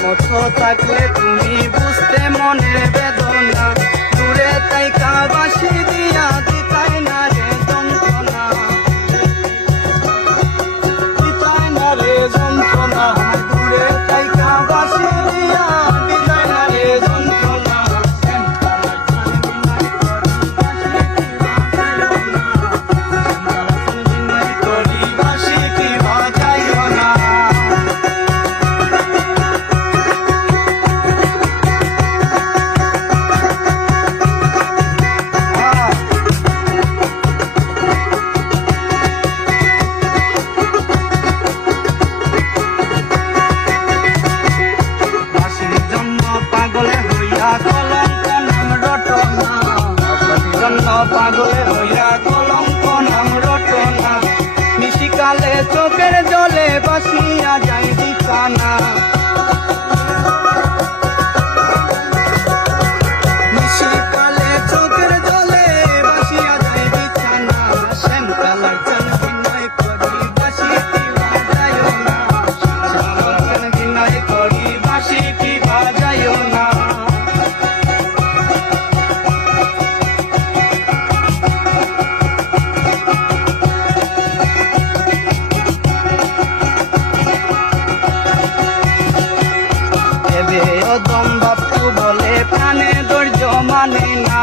মতো থাকলে তুমি বুঝতে মনের বেদনা, দূরে তাইকা বাঁশি দিয়া দিতাই না রে যন্ত্রণা, দিতাই না রে যন্ত্রণা, দূরে তাইকা বাঁশি দিয়া দিতাই না রে যন্ত্রণা। পাগলে হইয়া কলঙ্ক নাম রটনা, নিশিকালে চোখের জলে বাসিয়া যাই দিকানা, নিশিকালে চোখের জলে বাসিয়া যাই দিকানা, শ্যাম কালার চান বিনয় করি বাসি কি বাজায়ও না, শ্যাম বিনয় করি বাসি কি বাজায়ও না। অদম বাপু বলে প্রাণে ধৈর্য মানে না,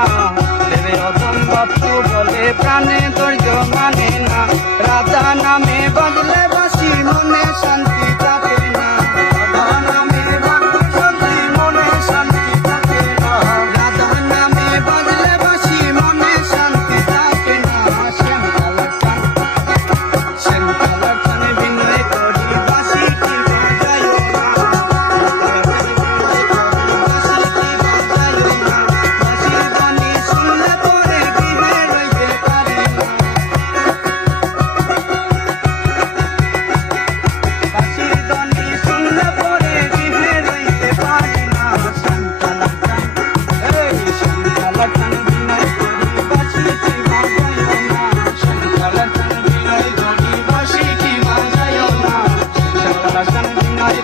দেবে অদম বাপু বলে প্রাণে ধৈর্য মানে না, রাধা নামে বাজলে বাসি মনে শান্তি থাকে না, রাধা নামে বাজলে শান্তি মনে শান্তি থাকে না, রাধা নামে বাজলে বাসি মনে শান্তি থাকে না। শ্যাম কালার চান, শ্যাম কালার চানে বিনয় করি বাসি কি বাজায়ও না,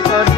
Kari